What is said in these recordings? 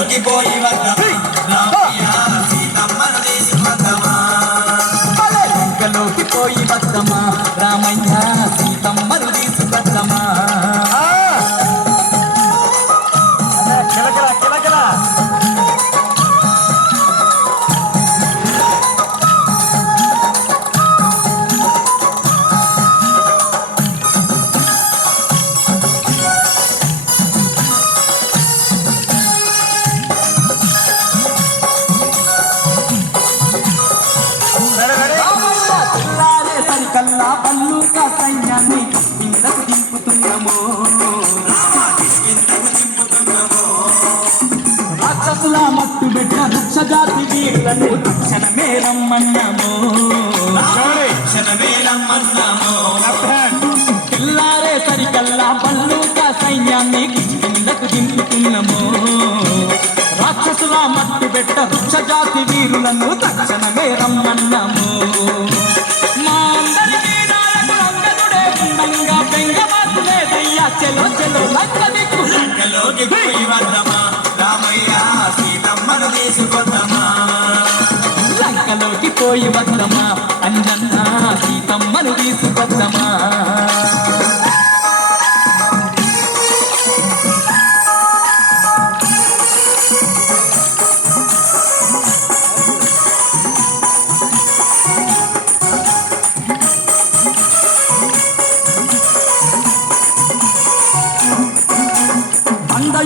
లంకలోకి పోయి రామయ్య సీతమ్మను తీసుకొద్దమా లంకలోకి పోయి వద్దమా రామయ్య సీతమ్మను తీసుకొద్దమా కల్లా బల్లుక సైన్యాన్ని కిష్కిందకు దింపుతున్నామో రాక్షసుల మట్టు బిడ్డ వృక్ష జాతి వీరులను తక్షణమే రమ్మన్నాము పిల్లారే సరికల్లా బల్లుక సైన్యాన్ని కిష్కిందకు దింపుతున్నాము రాక్షసుల మట్టు బిడ్డ వృక్ష జాతి వీరులను తక్షణమే రమ్మన్నాము చలో చలో లంకలోకి పోయి వద్దమా రామయ్య సీతమ్మను తీసుకొద్దమా లంకలోకి పోయి వద్దమా అంజన్న సీతమ్మను తీసుకొద్దమా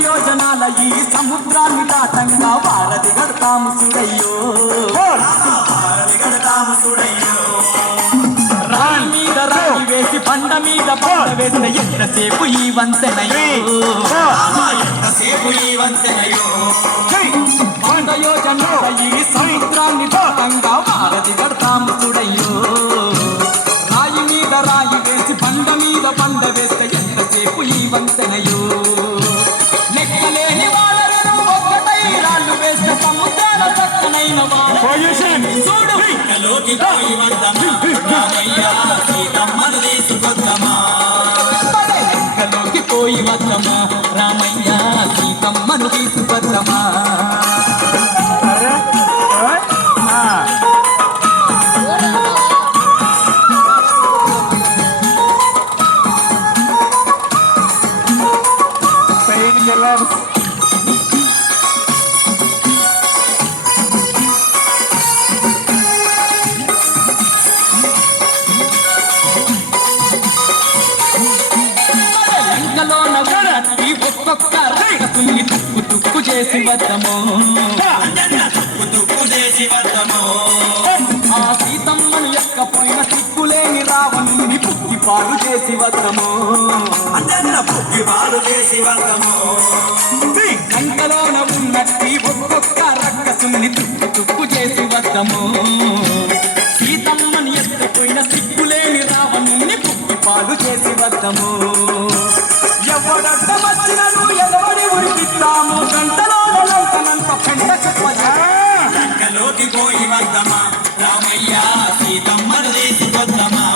యోజనాల ఈ సముద్రాన్ని దాటంగా వారధి గడతాము చూడయ్యో రాయి మీద రాయి వేసి బండ మీద బండ వేసిన ఎంతసేపు ఈ వంతెనయో యోజనాల ఈ సముద్రాన్ని దాటంగా వారధి గడతాము చూడయ్యో రాయి మీద రాయి వేసి బండ మీద బండ వేస్తే ఎంతసేపు ఈ వంతెనయో లెక్కలేని వాళ్ళను ఒక్కటై రాళ్ళు వేస్తే సముద్రాల చక్కనైన చూడు లంకలోకి పోయి వద్దమా రామయ్య సీతమ్మను తీసుకొద్దమా లంకలోకి పోయి వద్దమా రామయ్య సీతమ్మను తీసుకొద్దమా ఒక్కొక్క రాక్షసుని తుక్కు తుక్కు చేసి వద్దము ఆ సీతమ్మను ఎక్కపోయిన సిగ్గులేని రావణుని పుట్టి పాలు చేసి వద్దము గంటలోన ఉన్నట్టి ఒక్కొక్క రాక్షసుని తుక్కు తుక్కు చేసి వద్దము సీతమ్మను ఎక్కపోయిన సిగ్గులేని రావణుని పుట్టి పాలు చేసి వద్దము ఎవడడ్డమచ్చినను ఎవడి ఉడికిస్తాము గంటలోన లంకనంత పెంట లంకలోకి పోయి వద్దమా రామయ్య సీతమ్మను తీసుకొద్దమా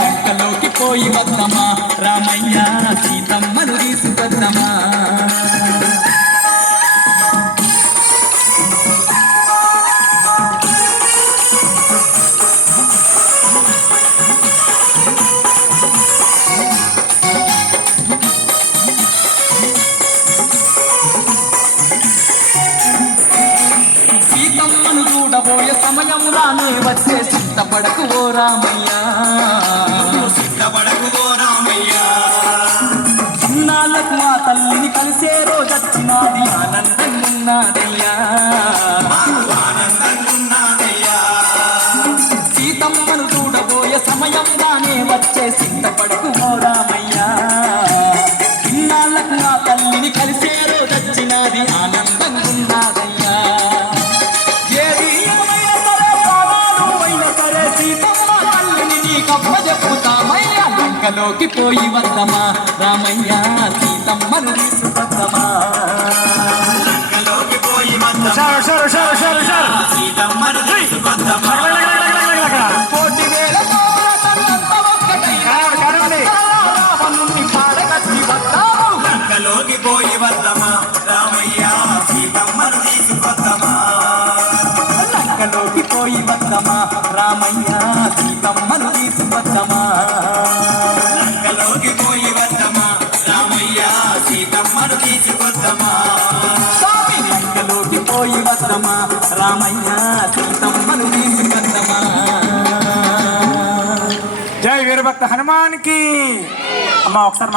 లంకలోకి పోయి వద్దమా రామయ్య సీతమ్మను తీసుకొద్దమా చూడబోయే సమయములానే వచ్చే సిద్ధపడకు ఓ రామయ్య చిన్నాళ్ళకు మా తల్లిని కలిసే రోజొచ్చినాది ఆనందంగున్నాదయ్యా సీతమ్మను చూడబోయే సమయంగానే వచ్చే సిద్ధపడకు ఓ రామయ్య చిన్నాళ్ళకు మా తల్లిని కలిసే రోజొచ్చినాది ఆనందంగున్నాదయ్యా లంకలోకి పోయి వద్దమా రామయ్య సీతమ్మను తీసుకొద్దమా లంకలోకి పోయి వద్దమా సీతమ్మను తీసుకొద్దమా కోటి వేల లంకలోకి పోయి వద్దమా రామయ్య రామయ్య సీతమ్మను తీసుకొద్దమా. జై వీరభక్త హనుమాన్కి. అమ్మ ఒకసారి